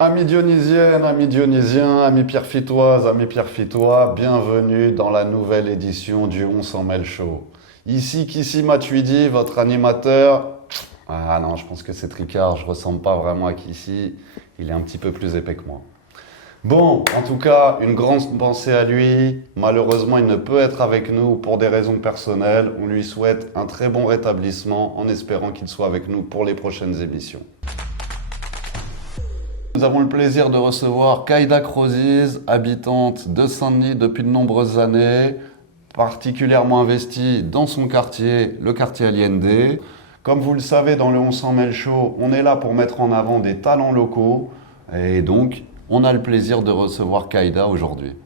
Amis dionysiennes, amis dionysiens, amis pierrefitoises, amis pierrefitois, bienvenue dans la nouvelle édition du On s'en mêle show. Ici Kissi Matuidi, votre animateur. Ah non, je pense que c'est Tricard, je ressemble pas vraiment à Kissi, il est un petit peu plus épais que moi. Bon, en tout cas, une grande pensée à lui. Malheureusement, il ne peut être avec nous pour des raisons personnelles. On lui souhaite un très bon rétablissement en espérant qu'il soit avec nous pour les prochaines émissions. Nous avons le plaisir de recevoir Kaïda Croziz, habitante de Saint-Denis depuis de nombreuses années, particulièrement investie dans son quartier, le quartier Allende. Comme vous le savez, dans le On s'en mêle show, on est là pour mettre en avant des talents locaux et donc on a le plaisir de recevoir Kaïda aujourd'hui.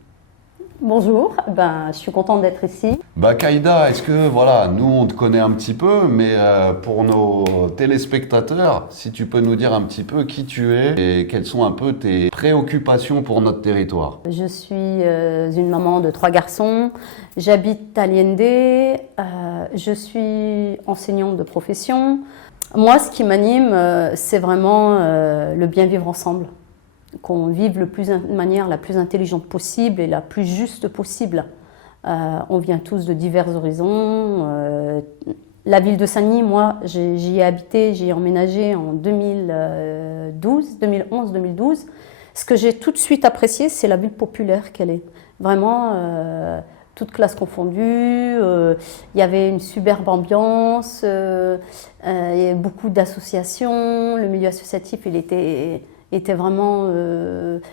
Bonjour, je suis contente d'être ici. Kaïda, est-ce que, voilà, nous on te connaît un petit peu, mais pour nos téléspectateurs, si tu peux nous dire un petit peu qui tu es et quelles sont un peu tes préoccupations pour notre territoire. Je suis une maman de 3 garçons, j'habite à Allende, je suis enseignante de profession. Moi, ce qui m'anime, c'est vraiment le bien vivre ensemble. Qu'on vive de manière la plus intelligente possible et la plus juste possible. On vient tous de divers horizons. La ville de Saint-Denis, moi, j'y ai habité, j'y ai emménagé en 2011-2012. Ce que j'ai tout de suite apprécié, c'est la ville populaire qu'elle est. Vraiment, toutes classes confondues, il y avait une superbe ambiance, il y avait beaucoup d'associations, le milieu associatif, il était vraiment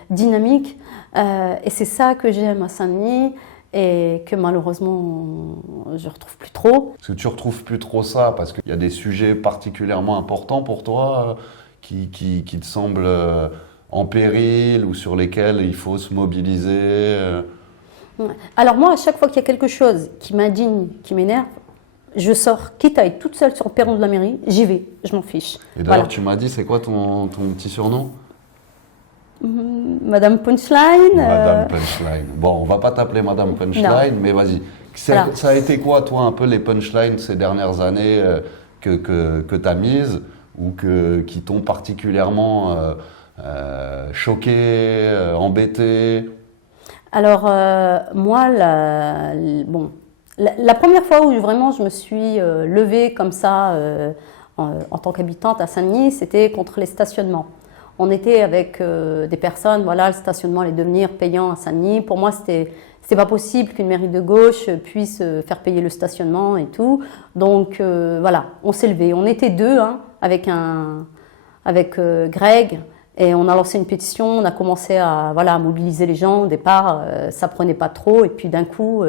dynamique. Et c'est ça que j'aime à Saint-Denis et que malheureusement, je ne retrouve plus trop. Est-ce que tu ne retrouves plus trop ça parce qu'il y a des sujets particulièrement importants pour toi qui te semblent en péril ou sur lesquels il faut se mobiliser Alors moi, à chaque fois qu'il y a quelque chose qui m'indigne, qui m'énerve, je sors, quitte à être toute seule sur le perron de la mairie, j'y vais, je m'en fiche. Et d'ailleurs, tu m'as dit, c'est quoi ton petit surnom ? Madame Punchline. Madame Punchline. Bon, on va pas t'appeler Madame Punchline, mais vas-y. Ça a été quoi, toi, un peu les punchlines ces dernières années que tu as mises ou qui t'ont particulièrement choqué, embêté ? Alors, moi, la première fois où vraiment je me suis levée comme ça en tant qu'habitante à Saint-Denis, c'était contre les stationnements. On était avec des personnes, voilà, le stationnement allait devenir payant à Saint-Denis. Pour moi, c'était pas possible qu'une mairie de gauche puisse faire payer le stationnement et tout. Donc voilà, on s'est levé. On était deux avec Greg et on a lancé une pétition. On a commencé à mobiliser les gens. Au départ, ça prenait pas trop et puis d'un coup,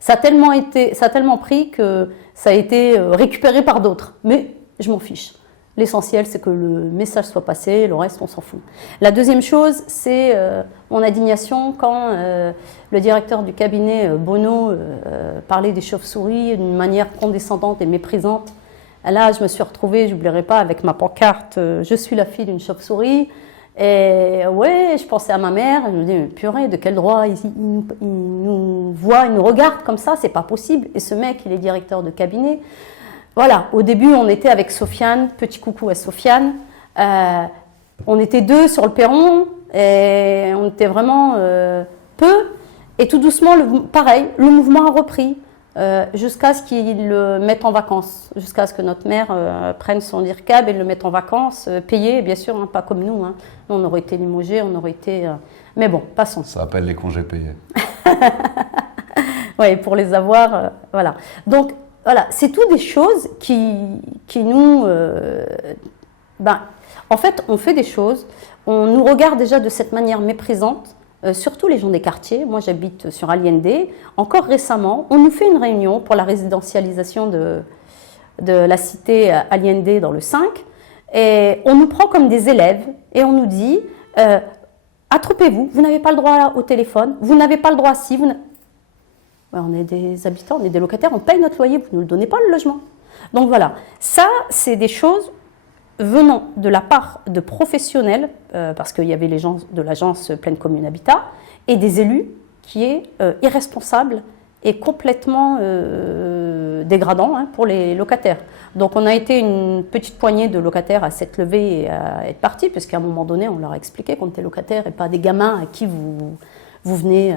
ça a tellement pris que ça a été récupéré par d'autres. Mais je m'en fiche. L'essentiel, c'est que le message soit passé, le reste, on s'en fout. La deuxième chose, c'est mon indignation quand le directeur du cabinet, Bono, parlait des chauves-souris d'une manière condescendante et méprisante. Là, je me suis retrouvée, je n'oublierai pas, avec ma pancarte « Je suis la fille d'une chauve-souris ». Et ouais, je pensais à ma mère, je me disais, mais purée, de quel droit il nous voit, il nous regarde comme ça, c'est pas possible. Et ce mec, il est directeur de cabinet. Voilà, au début, on était avec Sofiane, petit coucou à Sofiane. On était deux sur le perron et on était vraiment peu. Et tout doucement, pareil, le mouvement a repris jusqu'à ce qu'il le mette en vacances, jusqu'à ce que notre mère prenne son IRCAB et le mette en vacances, payé, bien sûr, pas comme nous. Nous, on aurait été limogés, on aurait été... Mais bon, passons. Ça s'appelle les congés payés. Oui, pour les avoir, voilà. Donc, voilà, c'est tout des choses qui nous... en fait, on fait des choses, on nous regarde déjà de cette manière méprisante, surtout les gens des quartiers. Moi, j'habite sur Allende. Encore récemment, on nous fait une réunion pour la résidentialisation de la cité Allende dans le 5. Et on nous prend comme des élèves et on nous dit attroupez-vous, vous n'avez pas le droit au téléphone, vous n'avez pas le droit à ci, on est des habitants, on est des locataires, on paye notre loyer, vous ne nous le donnez pas le logement. Donc voilà, ça c'est des choses venant de la part de professionnels, parce qu'il y avait les gens de l'agence Pleine Commune Habitat, et des élus qui est irresponsable est complètement dégradant pour les locataires. Donc on a été une petite poignée de locataires à s'être levés et à être partis, puisqu'à un moment donné, on leur a expliqué qu'on était locataires et pas des gamins à qui vous venez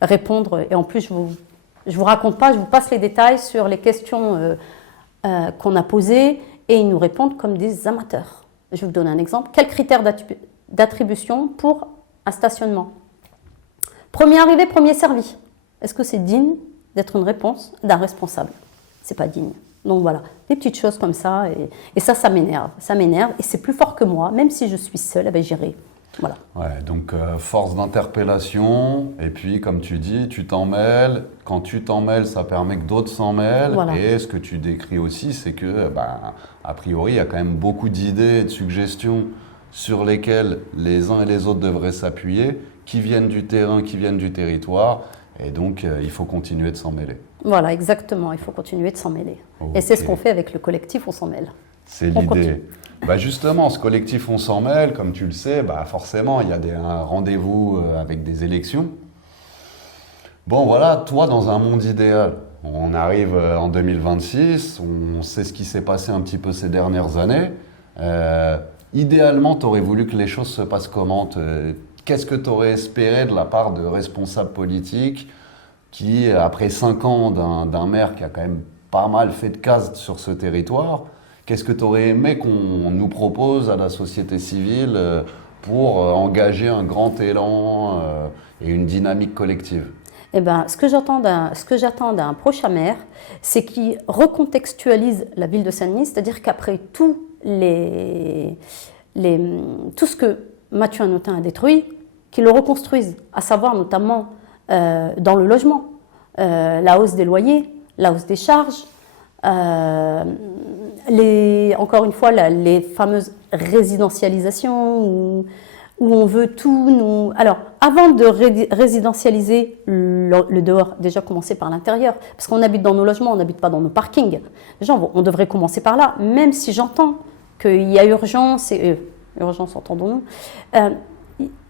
répondre. Et en plus, je vous raconte pas, je vous passe les détails sur les questions qu'on a posées et ils nous répondent comme des amateurs. Je vous donne un exemple. Quels critères d'attribution pour un stationnement? Premier arrivé, premier servi. Est-ce que c'est digne d'être une réponse d'un responsable? C'est pas digne. Donc voilà, des petites choses comme ça. Et ça m'énerve. Ça m'énerve et c'est plus fort que moi. Même si je suis seule, j'irai. Voilà. Ouais, donc force d'interpellation, et puis comme tu dis, tu t'en mêles. Quand tu t'en mêles, ça permet que d'autres s'en mêlent. Voilà. Et ce que tu décris aussi, c'est que, a priori, il y a quand même beaucoup d'idées et de suggestions sur lesquelles les uns et les autres devraient s'appuyer, qui viennent du terrain, qui viennent du territoire. Et donc, il faut continuer de s'en mêler. Voilà, exactement. Il faut continuer de s'en mêler. Okay. Et c'est ce qu'on fait avec le collectif, on s'en mêle. C'est l'idée. Justement, ce collectif On s'en mêle, comme tu le sais, forcément, il y a un rendez-vous avec des élections. Bon, voilà, toi, dans un monde idéal, on arrive en 2026, on sait ce qui s'est passé un petit peu ces dernières années. Idéalement, tu aurais voulu que les choses se passent comment? Qu'est-ce que tu aurais espéré de la part de responsables politiques qui, après 5 ans d'un maire qui a quand même pas mal fait de cases sur ce territoire, qu'est-ce que tu aurais aimé qu'on nous propose à la société civile pour engager un grand élan et une dynamique collective? Ce que j'attends d'un prochain maire, c'est qu'il recontextualise la ville de Saint-Denis, c'est-à-dire qu'après tout ce que Mathieu Hanotin a détruit, qu'il le reconstruise, à savoir notamment dans le logement, la hausse des loyers, la hausse des charges, encore une fois, les fameuses résidentialisations où on veut tout nous... Alors, avant de résidentialiser le dehors, déjà commencer par l'intérieur, parce qu'on habite dans nos logements, on n'habite pas dans nos parkings. Déjà, on devrait commencer par là, même si j'entends qu'il y a urgence, urgence entendons-nous,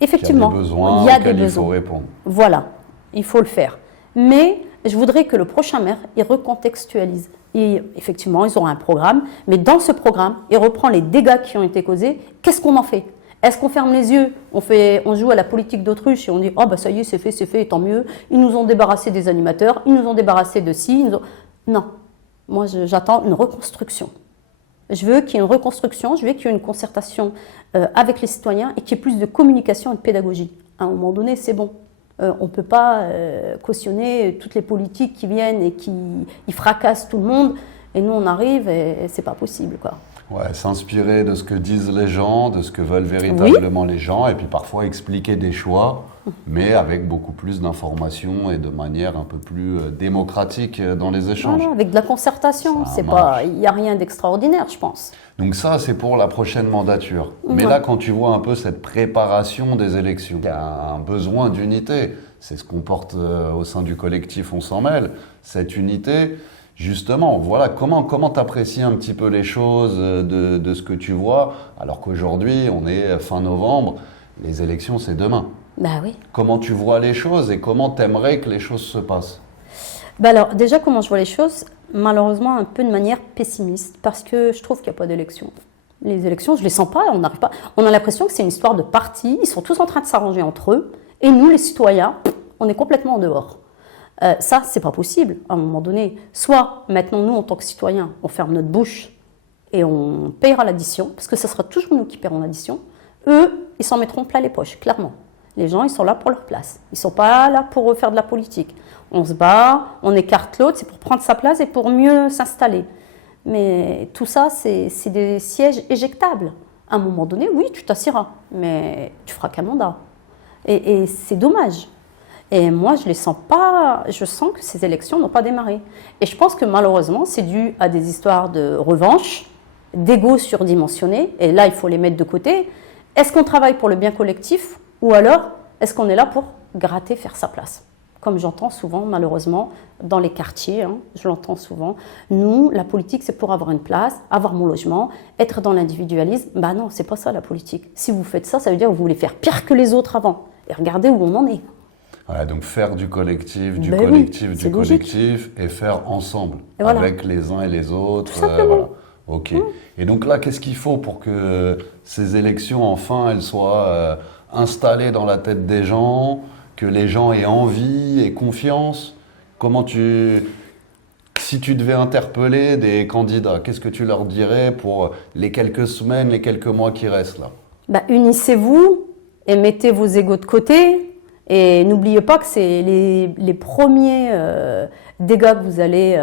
effectivement, il y a des besoins auxquels il faut répondre. Voilà, il faut le faire. Mais je voudrais que le prochain maire, il recontextualise. Et effectivement, ils auront un programme, mais dans ce programme, il reprend les dégâts qui ont été causés. Qu'est-ce qu'on en fait? Est-ce qu'on ferme les yeux, on joue à la politique d'autruche et on dit « Oh, ça y est, c'est fait, tant mieux. Ils nous ont débarrassé des animateurs, ils nous ont débarrassé de ci. » Non, moi j'attends une reconstruction. Je veux qu'il y ait une reconstruction, je veux qu'il y ait une concertation avec les citoyens et qu'il y ait plus de communication et de pédagogie. À un moment donné, c'est bon. On ne peut pas cautionner toutes les politiques qui viennent et qui fracassent tout le monde. Et nous, on arrive et c'est pas possible, quoi. Ouais, s'inspirer de ce que disent les gens, de ce que veulent véritablement les gens, et puis parfois expliquer des choix, mais avec beaucoup plus d'informations et de manière un peu plus démocratique dans les échanges. Voilà, avec de la concertation, il n'y a rien d'extraordinaire, je pense. Donc ça, c'est pour la prochaine mandature. Mais là, quand tu vois un peu cette préparation des élections, il y a un besoin d'unité. C'est ce qu'on porte au sein du collectif On s'en mêle, cette unité. Justement, voilà, comment tu apprécies un petit peu les choses de ce que tu vois, alors qu'aujourd'hui, on est fin novembre, les élections, c'est demain. Oui. Comment tu vois les choses et comment tu aimerais que les choses se passent? Alors, déjà, comment je vois les choses? Malheureusement, un peu de manière pessimiste, parce que je trouve qu'il n'y a pas d'élections. Les élections, je ne les sens pas, on n'arrive pas. On a l'impression que c'est une histoire de partis, ils sont tous en train de s'arranger entre eux, et nous, les citoyens, on est complètement en dehors. Ça, c'est pas possible, à un moment donné. Soit, maintenant, nous, en tant que citoyens, on ferme notre bouche et on paiera l'addition, parce que ce sera toujours nous qui paierons l'addition. Eux, ils s'en mettront plein les poches, clairement. Les gens, ils sont là pour leur place. Ils ne sont pas là pour faire de la politique. On se bat, on écarte l'autre, c'est pour prendre sa place et pour mieux s'installer. Mais tout ça, c'est des sièges éjectables. À un moment donné, oui, tu t'assiras, mais tu feras qu'un mandat. Et c'est dommage. Et moi, je les sens pas, je sens que ces élections n'ont pas démarré. Et je pense que malheureusement, c'est dû à des histoires de revanche, d'ego surdimensionné, et là, il faut les mettre de côté. Est-ce qu'on travaille pour le bien collectif, ou alors est-ce qu'on est là pour gratter, faire sa place? Comme j'entends souvent, malheureusement, dans les quartiers, je l'entends souvent. Nous, la politique, c'est pour avoir une place, avoir mon logement, être dans l'individualisme. Non, c'est pas ça la politique. Si vous faites ça, ça veut dire que vous voulez faire pire que les autres avant. Et regardez où on en est. Ouais, donc faire du collectif, Ben oui, c'est logique. collectif et faire ensemble, Et voilà. avec les uns et les autres. Tout simplement. Voilà. Ok. Et donc là, qu'est-ce qu'il faut pour que ces élections, enfin, elles soient installées dans la tête des gens, que les gens aient envie et confiance? Si tu devais interpeller des candidats, qu'est-ce que tu leur dirais pour les quelques semaines, les quelques mois qui restent là? Bah, unissez-vous et mettez vos égos de côté. Et n'oubliez pas que c'est les premiers dégâts que vous allez...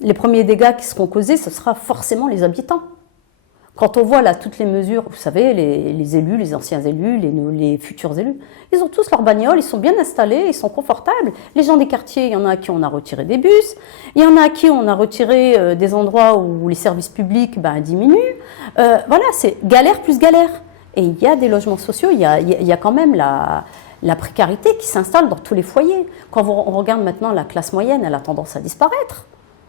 les premiers dégâts qui seront causés, ce sera forcément les habitants. Quand on voit là toutes les mesures, vous savez, les élus, les anciens élus, les futurs élus, ils ont tous leur bagnole, ils sont bien installés, ils sont confortables. Les gens des quartiers, il y en a à qui on a retiré des bus, il y en a à qui on a retiré des endroits où les services publics diminuent. Voilà, c'est galère plus galère. Et il y a des logements sociaux, il y a quand même la précarité qui s'installe dans tous les foyers. Quand on regarde maintenant la classe moyenne, elle a tendance à disparaître.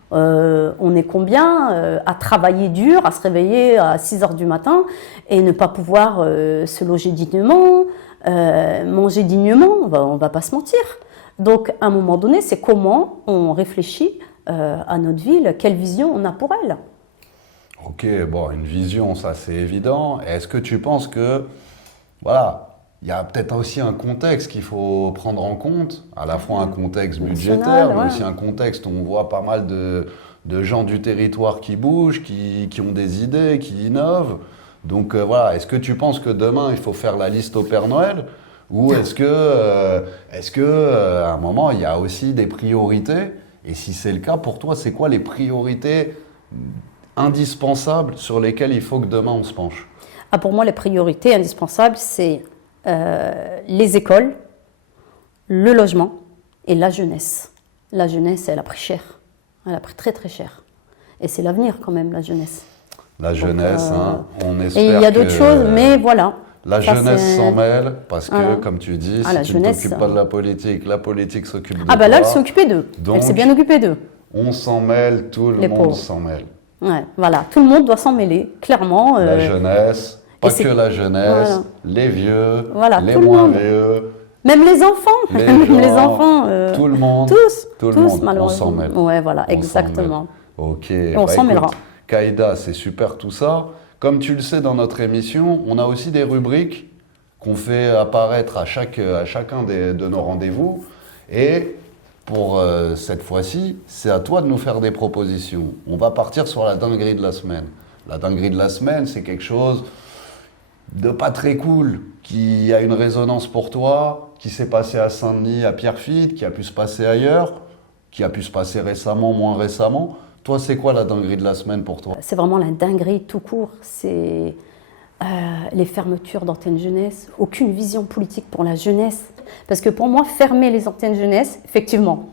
On est combien à travailler dur, à se réveiller à 6 heures du matin et ne pas pouvoir se loger dignement, manger dignement, on va pas se mentir. Donc à un moment donné, c'est comment on réfléchit à notre ville, quelle vision on a pour elle. Ok, bon, une vision, ça c'est évident. Est-ce que tu penses que, voilà, il y a peut-être aussi un contexte qu'il faut prendre en compte, à la fois un contexte budgétaire, mais aussi un contexte où on voit pas mal de gens du territoire qui bougent, qui ont des idées, qui innovent. Donc voilà, est-ce que tu penses que demain il faut faire la liste au Père Noël? Ou est-ce que à un moment il y a aussi des priorités? Et si c'est le cas, pour toi, c'est quoi les priorités indispensables sur lesquelles il faut que demain on se penche? Pour moi, les priorités indispensables, c'est les écoles, le logement et la jeunesse. La jeunesse, elle a pris cher. Elle a pris très très cher. Et c'est l'avenir quand même, la jeunesse. La jeunesse, on espère. Et il y a d'autres choses, mais voilà. La jeunesse s'en mêle, parce que, comme tu dis, si tu ne jeunesse, t'occupes pas de la politique s'occupe de là, toi. elle s'est occupée d'eux. Elle s'est bien occupée d'eux. On s'en mêle, tout le monde s'en mêle. Ouais, voilà, tout le monde doit s'en mêler, clairement. La jeunesse, pas que la jeunesse, les vieux, les moins vieux. Même les enfants, les enfants, tout le monde, tous malheureusement. On s'en mêle. Ouais, voilà, exactement. Ok. On s'en mêlera. Kaïda, c'est super tout ça. Comme tu le sais, dans notre émission, on a aussi des rubriques qu'on fait apparaître à chacun de nos rendez-vous. Et pour cette fois-ci, c'est à toi de nous faire des propositions. On va partir sur la dinguerie de la semaine. La dinguerie de la semaine, c'est quelque chose de pas très cool, qui a une résonance pour toi, qui s'est passé à Saint-Denis, à Pierrefitte, qui a pu se passer ailleurs, qui a pu se passer récemment, moins récemment. Toi, c'est quoi la dinguerie de la semaine pour toi? C'est vraiment la dinguerie tout court. C'est les fermetures d'antennes jeunesse, aucune vision politique pour la jeunesse. Parce que pour moi, fermer les antennes jeunesse, effectivement,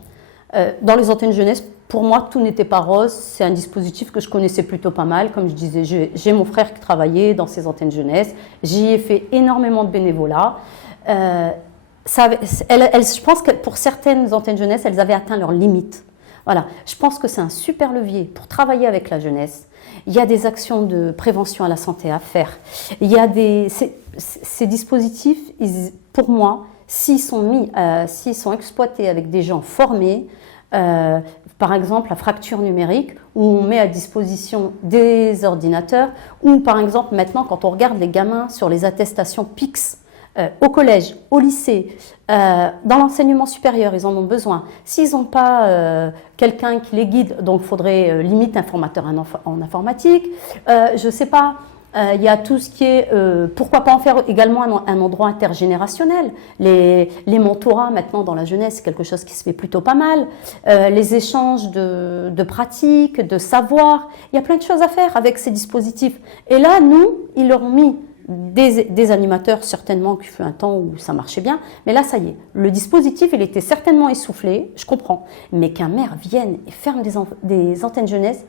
dans les antennes jeunesse, pour moi, tout n'était pas rose. C'est un dispositif que je connaissais plutôt pas mal. Comme je disais, j'ai mon frère qui travaillait dans ces antennes jeunesse. J'y ai fait énormément de bénévolat. Je pense que pour certaines antennes jeunesse, elles avaient atteint leurs limites. Voilà, je pense que c'est un super levier pour travailler avec la jeunesse. Il y a des actions de prévention à la santé à faire. Il y a ces dispositifs, pour moi, s'ils sont exploités avec des gens formés, par exemple la fracture numérique, où on met à disposition des ordinateurs, ou par exemple maintenant quand on regarde les gamins sur les attestations PIX, au collège, au lycée, dans l'enseignement supérieur, ils en ont besoin. S'ils n'ont pas quelqu'un qui les guide, donc il faudrait limite un formateur en informatique. Je ne sais pas, il y a tout ce qui est, pourquoi pas en faire également un endroit intergénérationnel. Les mentorats maintenant dans la jeunesse, c'est quelque chose qui se fait plutôt pas mal. Les échanges de pratiques, de savoir, il y a plein de choses à faire avec ces dispositifs. Et là, nous, ils leur ont mis des animateurs certainement qui fut un temps où ça marchait bien, mais là ça y est, le dispositif il était certainement essoufflé, je comprends, mais qu'un maire vienne et ferme des antennes jeunesse,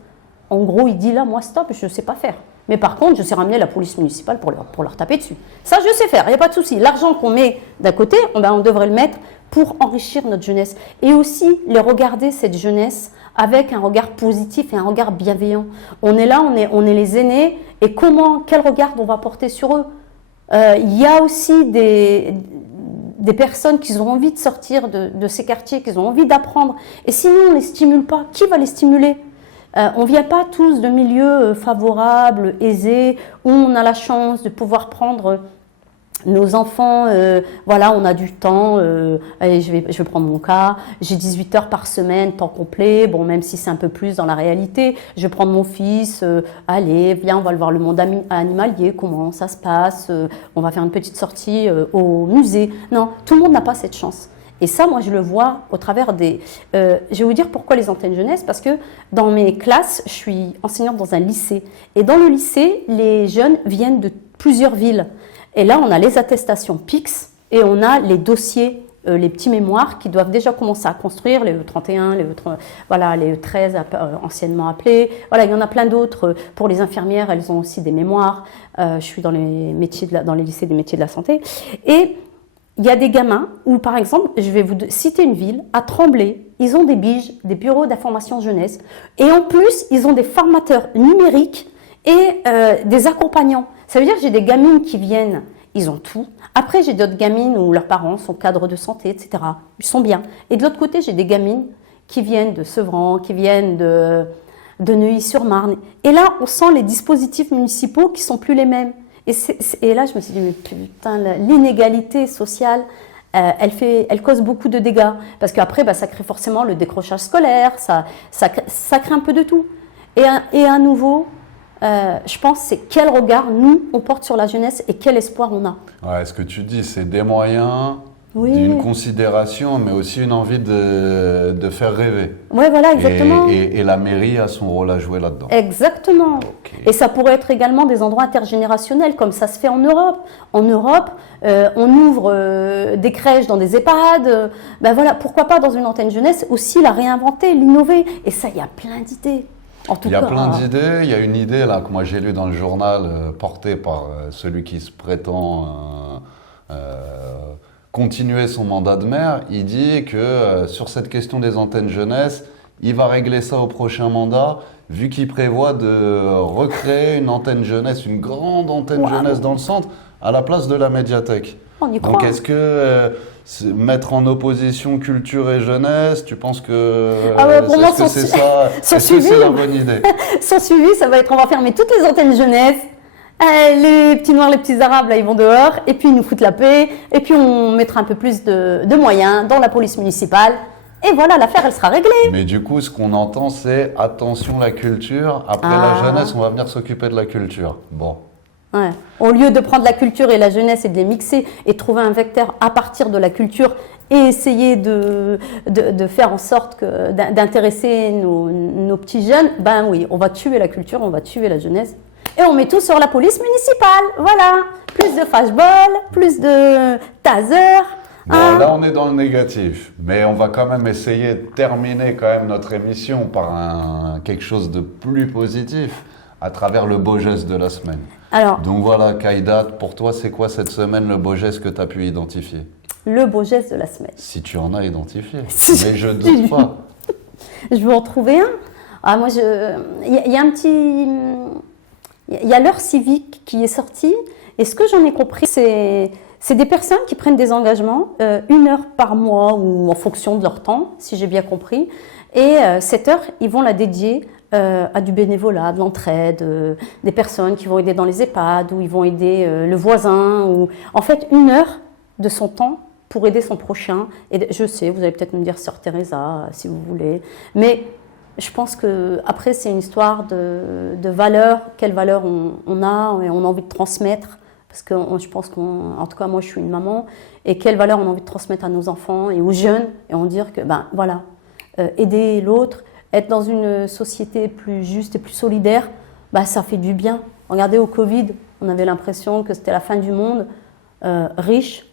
en gros il dit là moi stop, je ne sais pas faire, mais par contre je sais ramener la police municipale pour leur taper dessus, ça je sais faire, il n'y a pas de souci, l'argent qu'on met d'un côté, on devrait le mettre pour enrichir notre jeunesse et aussi les regarder cette jeunesse avec un regard positif et un regard bienveillant. On est là, on est les aînés, et quel regard on va porter sur eux? Il y a aussi des des personnes qui ont envie de sortir de ces quartiers, qui ont envie d'apprendre. Et sinon, on ne les stimule pas. Qui va les stimuler? On ne vient pas tous de milieux favorables, aisés, où on a la chance de pouvoir prendre nos enfants, voilà, on a du temps, allez, je vais prendre mon cas, j'ai 18 heures par semaine, temps complet, bon, même si c'est un peu plus dans la réalité, je vais prendre mon fils, allez, viens, on va le voir le monde animalier, comment ça se passe, on va faire une petite sortie au musée. Non, tout le monde n'a pas cette chance. Et ça, moi, je le vois au travers des... je vais vous dire pourquoi les antennes jeunesse, parce que dans mes classes, je suis enseignante dans un lycée. Et dans le lycée, les jeunes viennent de plusieurs villes. Et là, on a les attestations PIX et on a les dossiers, les petits mémoires qui doivent déjà commencer à construire, les E31, voilà, les E13 anciennement appelés. Voilà, il y en a plein d'autres. Pour les infirmières, elles ont aussi des mémoires. Je suis dans les lycées des métiers de la santé. Et il y a des gamins où, par exemple, je vais vous citer une ville, à Tremblay, ils ont des BIJ, des bureaux d'information jeunesse. Et en plus, ils ont des formateurs numériques et des accompagnants. Ça veut dire que j'ai des gamines qui viennent, ils ont tout. Après, j'ai d'autres gamines où leurs parents sont cadres de santé, etc. Ils sont bien. Et de l'autre côté, j'ai des gamines qui viennent de Sevran, qui viennent de Neuilly-sur-Marne. Et là, on sent les dispositifs municipaux qui sont plus les mêmes. Et là, je me suis dit, mais putain, l'inégalité sociale, elle cause beaucoup de dégâts. Parce qu'après, ça crée forcément le décrochage scolaire, ça crée un peu de tout. Et à nouveau... je pense c'est quel regard nous on porte sur la jeunesse et quel espoir on a. Ouais, ce que tu dis, c'est des moyens, oui. D'une considération, mais aussi une envie de faire rêver. Ouais, voilà, exactement. Et la mairie a son rôle à jouer là-dedans. Exactement. Okay. Et ça pourrait être également des endroits intergénérationnels, comme ça se fait en Europe. En Europe, on ouvre des crèches dans des EHPAD. Ben voilà, pourquoi pas dans une antenne jeunesse aussi la réinventer, l'innover. Et ça, il y a plein d'idées. Il y a plein d'idées. Il y a une idée là, que moi j'ai lue dans le journal portée par celui qui se prétend continuer son mandat de maire. Il dit que sur cette question des antennes jeunesse, il va régler ça au prochain mandat, vu qu'il prévoit de recréer une antenne jeunesse, une grande antenne jeunesse dans le centre, à la place de la médiathèque. On y croit. Donc est-ce que mettre en opposition culture et jeunesse, tu penses que c'est ça, est-ce que c'est la bonne idée? Son suivi, ça va être, on va fermer toutes les antennes jeunesse, les petits noirs, les petits arabes, là ils vont dehors, et puis ils nous foutent la paix, et puis on mettra un peu plus de moyens dans la police municipale, et voilà, l'affaire elle sera réglée. Mais du coup, ce qu'on entend, c'est attention la culture, après la jeunesse, on va venir s'occuper de la culture. Bon. Ouais. Au lieu de prendre la culture et la jeunesse et de les mixer et trouver un vecteur à partir de la culture et essayer de faire en sorte d'intéresser nos petits jeunes, ben oui, on va tuer la culture, on va tuer la jeunesse et on met tout sur la police municipale. Voilà, plus de flashball, plus de taser. Bon, là on est dans le négatif, mais on va quand même essayer de terminer quand même notre émission par quelque chose de plus positif à travers le beau geste de la semaine. Alors, donc voilà, Kaïda, pour toi, c'est quoi cette semaine le beau geste que tu as pu identifier? Le beau geste de la semaine. Si tu en as identifié, mais je doute pas. Je veux en trouver un. Ah, moi, il y a un petit... Il y a l'heure civique qui est sortie, et ce que j'en ai compris, c'est des personnes qui prennent des engagements, 1 heure par mois ou en fonction de leur temps, si j'ai bien compris, et cette heure, ils vont la dédier à du bénévolat, de l'entraide, des personnes qui vont aider dans les EHPAD ou ils vont aider le voisin. Ou... En fait, 1 heure de son temps pour aider son prochain. Et je sais, vous allez peut-être me dire Sœur Teresa, si vous voulez. Mais je pense qu'après, c'est une histoire de valeurs. Quelles valeurs on a et on a envie de transmettre. Parce que je pense qu'en tout cas, moi, je suis une maman. Et quelles valeurs on a envie de transmettre à nos enfants et aux jeunes. Et on dire que, ben voilà, aider l'autre, être dans une société plus juste et plus solidaire, bah, ça fait du bien. Regardez au Covid, on avait l'impression que c'était la fin du monde. Riches,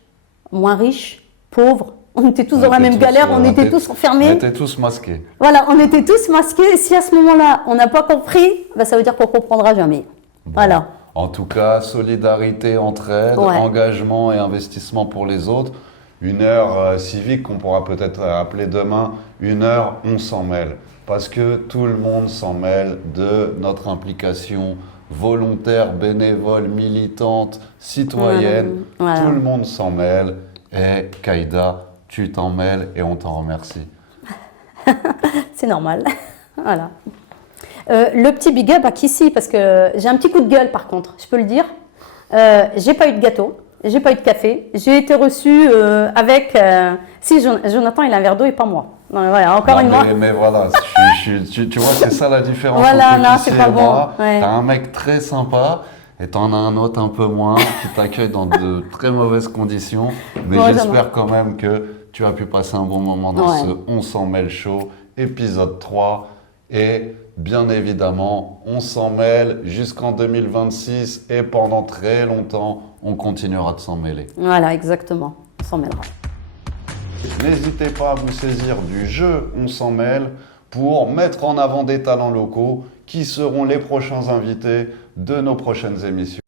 moins riches, pauvres, on était tous dans la même galère, on était tous enfermés. On était tous masqués. Voilà, on était tous masqués. Et si à ce moment-là, on n'a pas compris, bah, ça veut dire qu'on ne comprendra jamais. Bon. Voilà. En tout cas, solidarité, entraide, engagement et investissement pour les autres. 1 heure civique qu'on pourra peut-être appeler demain 1 heure, on s'en mêle. Parce que tout le monde s'en mêle de notre implication volontaire, bénévole, militante, citoyenne. Voilà. Tout le monde s'en mêle. Et Kaïda, tu t'en mêles et on t'en remercie. C'est normal. Voilà. Le petit big up à Kissy, parce que j'ai un petit coup de gueule par contre, je peux le dire. J'ai pas eu de gâteau, j'ai pas eu de café, j'ai été reçue avec. Si Jonathan il a un verre d'eau et pas moi. Non, voilà, encore une fois. Mais voilà, tu vois, c'est ça la différence. Voilà, entre non, Kissy c'est pas et bon. moi. Ouais. T'as un mec très sympa et t'en as un autre un peu moins qui t'accueille dans de très mauvaises conditions. Mais Ouais, j'espère quand même que tu as pu passer un bon moment dans Ouais. ce On s'en mêle show, épisode 3. Et bien évidemment, on s'en mêle jusqu'en 2026 et pendant très longtemps, on continuera de s'en mêler. Voilà, exactement. On s'en mêlera. N'hésitez pas à vous saisir du jeu On s'en mêle pour mettre en avant des talents locaux qui seront les prochains invités de nos prochaines émissions.